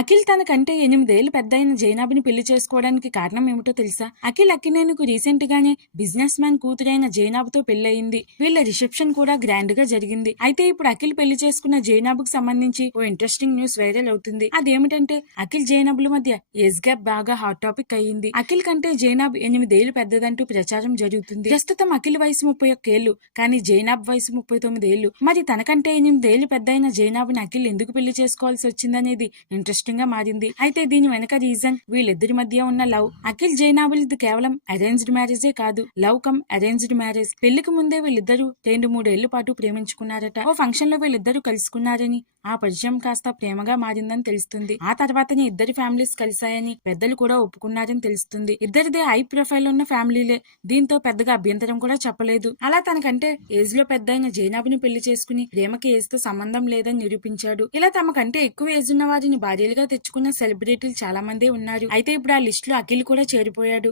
అఖిల్ తనకంటే 8 ఏళ్లు పెద్దయిన జైనాబ్ని పెళ్లి చేసుకోవడానికి కారణం ఏమిటో తెలుసా? అఖిల్ అక్కినేనికి రీసెంట్ గానే బిజినెస్ మ్యాన్ కూతురైన జైనాబ్తో పెళ్లయింది. వీళ్ళ రిసెప్షన్ కూడా గ్రాండ్ గా జరిగింది. అయితే ఇప్పుడు అఖిల్ పెళ్లి చేసుకున్న జైనాబ్ కు సంబంధించి ఓ ఇంట్రెస్టింగ్ న్యూస్ వైరల్ అవుతుంది. అదేమిటంటే అఖిల్ జైనాబ్ల మధ్య ఏజ్ గ్యాప్ బాగా హాట్ టాపిక్ అయ్యింది. అఖిల్ కంటే జైనాబ్ 8 ఏళ్లు పెద్దదంటూ ప్రచారం జరుగుతుంది. ప్రస్తుతం అఖిల్ వయసు 31 ఏళ్లు, కానీ జైనాబ్ వయసు 39 ఏళ్లు. మరి తనకంటే 8 ఏళ్లు పెద్దయిన జైనాబ్ ని అఖిల్ ఎందుకు పెళ్లి చేసుకోవాల్సి వచ్చిందనేది ఇంట్రెస్టింగ్ గా మారింది. అయితే దీని వెనక రీజన్ వీళ్ళిద్దరి మధ్య ఉన్న లవ్. అఖిల్ జైనాబులది కేవలం అరేంజ్డ్ మ్యారేజే కాదు, లవ్ కమ్ అరేంజ్డ్ మ్యారేజ్. పెళ్లికి ముందే వీళ్ళిద్దరూ 2-3 ఏళ్ల పాటు ప్రేమించుకున్నారట. ఓ ఫంక్షన్ లో వీళ్ళిద్దరూ కలుసుకున్నారని, ఆ పరిచయం కాస్త ప్రేమగా మారిందని తెలుస్తుంది. ఆ తర్వాతనే ఇద్దరి ఫ్యామిలీస్ కలిశాయని పెద్దలు కూడా ఒప్పుకున్నారని తెలుస్తుంది. ఇద్దరిదే హై ప్రొఫైల్ ఉన్న ఫ్యామిలీలే, దీంతో పెద్దగా అభ్యంతరం కూడా చెప్పలేదు. అలా తనకంటే ఏజ్ లో పెద్దయిన జైనాబ్ని పెళ్లి చేసుకుని ప్రేమకి ఏజ్ తో సంబంధం లేదని నిరూపించాడు. ఇలా తమకంటే ఎక్కువ ఏజ్ ఉన్న వారిని భార్యలుగా తెచ్చుకున్న సెలబ్రిటీలు చాలా మంది ఉన్నారు. అయితే ఇప్పుడు ఆ లిస్ట్ లో అఖిల్ కూడా చేరిపోయాడు.